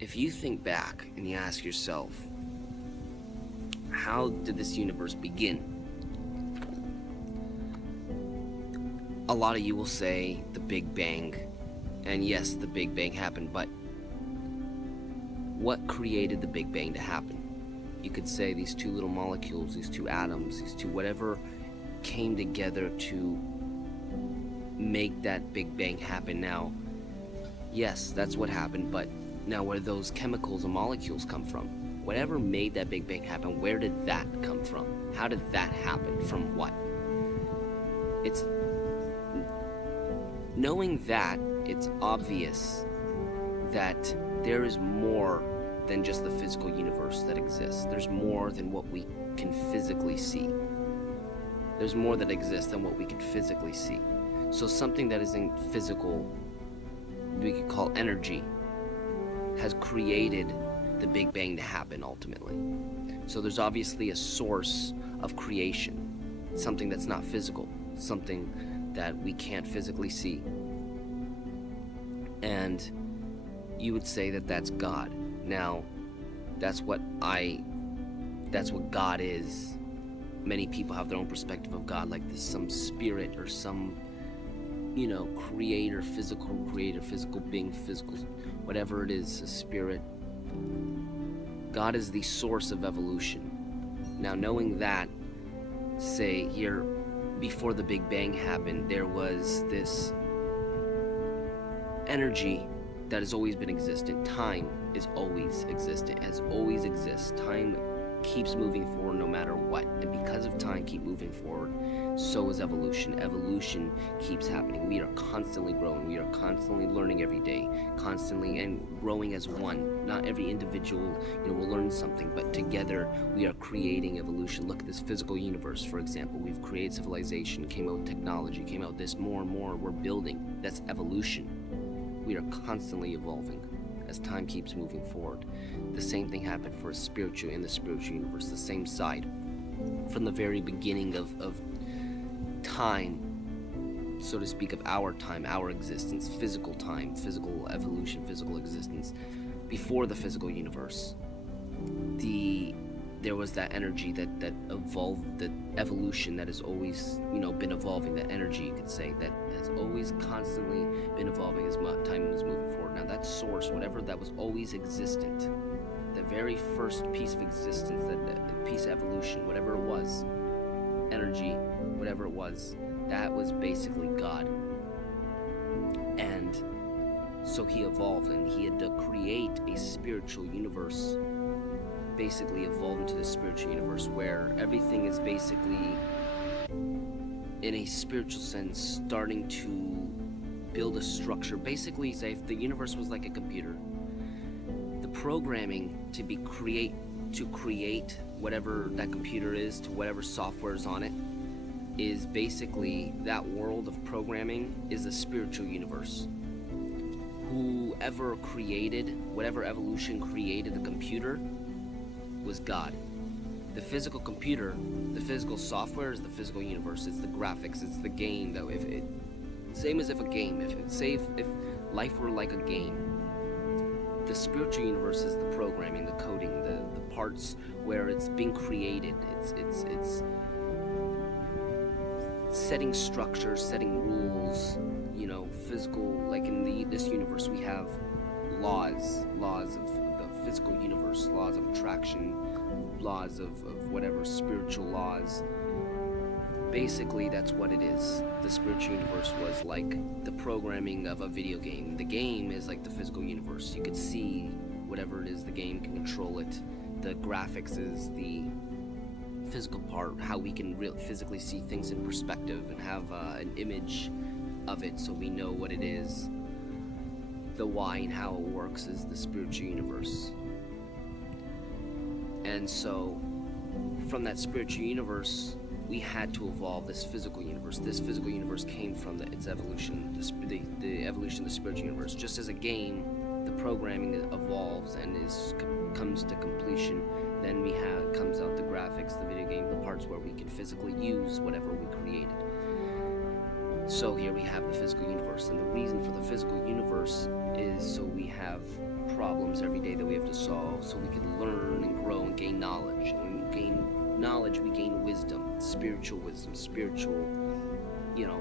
If you think back and you ask yourself, how did this universe begin? A lot of you will say the Big Bang. And yes, the Big Bang happened, but what created the Big Bang to happen? You could say these two little molecules, these two atoms, these two whatever came together to make that Big Bang happen. Now, yes, that's what happened, but now where those chemicals and molecules come from? Whatever made that Big Bang happen, where did that come from? How did that happen? From what? It's knowing that, it's obvious that there is more than just the physical universe that exists. There's more than what we can physically see. There's more that exists than what we can physically see. So something that isn't physical, we could call energy, has created the Big Bang to happen ultimately. So there's obviously a source of creation, something that's not physical, something that we can't physically see. And you would say that that's God. Now, that's what God is. Many people have their own perspective of God, like there's some spirit or some, creator, physical being, physical, whatever it is, a spirit. God is the source of evolution. Now, knowing that, say here, before the Big Bang happened, there was this energy that has always been existent. Time is always existent, has always exists. Time keeps moving forward no matter what, and because of time keep moving forward, so is evolution. Evolution keeps happening. We are constantly growing. We are constantly learning every day, constantly and growing as one. Not every individual, will learn something, but together we are creating evolution. Look at this physical universe, for example. We've created civilization, came out with technology, came out this more and more. We're building. That's evolution. We are constantly evolving as time keeps moving forward. The same thing happened for in the spiritual universe, the same side. From the very beginning of time, so to speak, of our time, our existence, physical time, physical evolution, physical existence, before the physical universe, there was that energy that evolved, the evolution that has always, been evolving, that energy, you could say, that has always constantly been evolving as time was moving forward. Now that source, whatever that was always existent, the very first piece of existence, that piece of evolution, whatever it was, energy, whatever it was, that was basically God. And so he evolved, and he had to create a spiritual universe, basically evolve into the spiritual universe where everything is basically, in a spiritual sense, starting to build a structure. Basically, say if the universe was like a computer, the programming to create whatever that computer is, to whatever software is on it, is basically that world of programming is a spiritual universe. Whoever created, whatever evolution created the computer, was God. The physical computer, the physical software is the physical universe. It's the graphics. It's the game, though. Same as if a game. If life were like a game, the spiritual universe is the programming, the coding, the parts where it's being created. It's setting structures, setting rules. Physical. Like in this universe, we have laws of the physical universe, laws of attraction, laws of whatever, spiritual laws. Basically, that's what it is. The spiritual universe was like the programming of a video game. The game is like the physical universe. You could see whatever it is, the game can control it. The graphics is the physical part, how we can physically see things in perspective and have an image of it so we know what it is. The why and how it works is the spiritual universe. And so from that spiritual universe, we had to evolve this physical universe. This physical universe came from its evolution, the evolution of the spiritual universe. Just as a game, the programming evolves and comes to completion. Then comes out the graphics, the video game, the parts where we can physically use whatever we created. So here we have the physical universe, and the reason for the physical universe is so we have problems every day that we have to solve so we can learn and grow and gain knowledge. And when we gain knowledge, we gain wisdom, spiritual,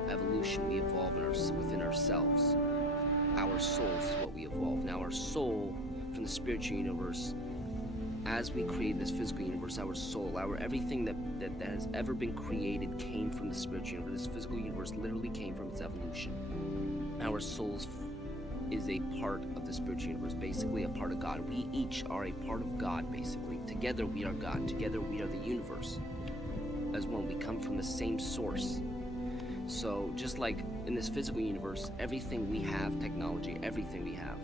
evolution. We evolve within ourselves. Our souls is what we evolve. Now our soul from the spiritual universe, as we create this physical universe, our soul, our everything that has ever been created came from the spiritual universe. This physical universe literally came from its evolution. Our souls is a part of the spiritual universe, basically a part of God. We each are a part of God, basically. Together we are God. Together we are the universe. As one, we come from the same source. So just like in this physical universe, everything we have, technology, everything we have,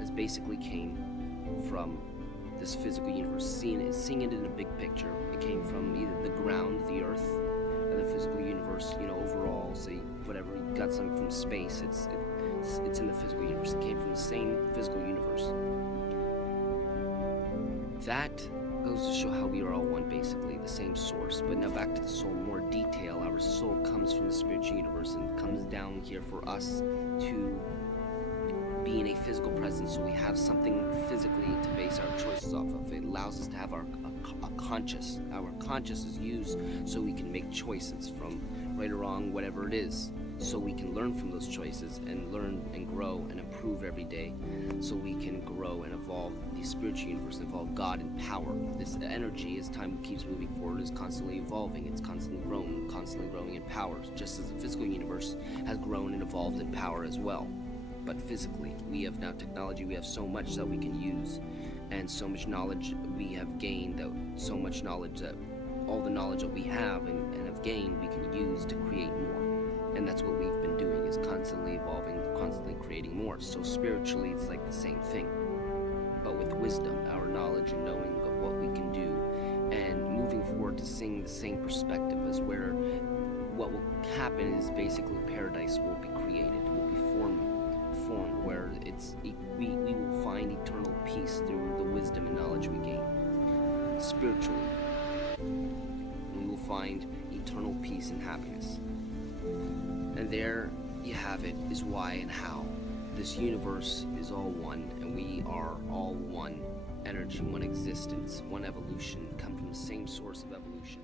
has basically came from this physical universe. Seeing it in a big picture, it came from either the ground, the earth, or the physical universe. Overall, say whatever, you got something from space. It's in the physical universe. It came from the same physical universe. That goes to show how we are all one, basically, the same source. But now back to the soul, more detail. Our soul comes from the spiritual universe and comes down here for us to be in a physical presence, so we have something physically to base our choices off of. It allows us to have a conscious. Our conscious is used so we can make choices from right or wrong, whatever it is, so we can learn from those choices and learn and grow and improve every day, so we can grow and evolve the spiritual universe, evolve God in power. This energy, as time keeps moving forward, is constantly evolving. It's constantly growing in power, just as the physical universe has grown and evolved in power as well. But physically, we have now technology, we have so much that we can use, and so much knowledge we have gained, so much knowledge that all the knowledge that we have and have gained, we can use to create more. And that's what we've been doing, is constantly evolving, constantly creating more. So spiritually, it's like the same thing, but with wisdom, our knowledge and knowing of what we can do, and moving forward to seeing the same perspective as where what will happen is basically paradise will be created, will be formed, where we will find eternal peace through the wisdom and knowledge we gain. Spiritually, we will find eternal peace and happiness. And there you have it, is why and how this universe is all one, and we are all one energy, one existence, one evolution, come from the same source of evolution.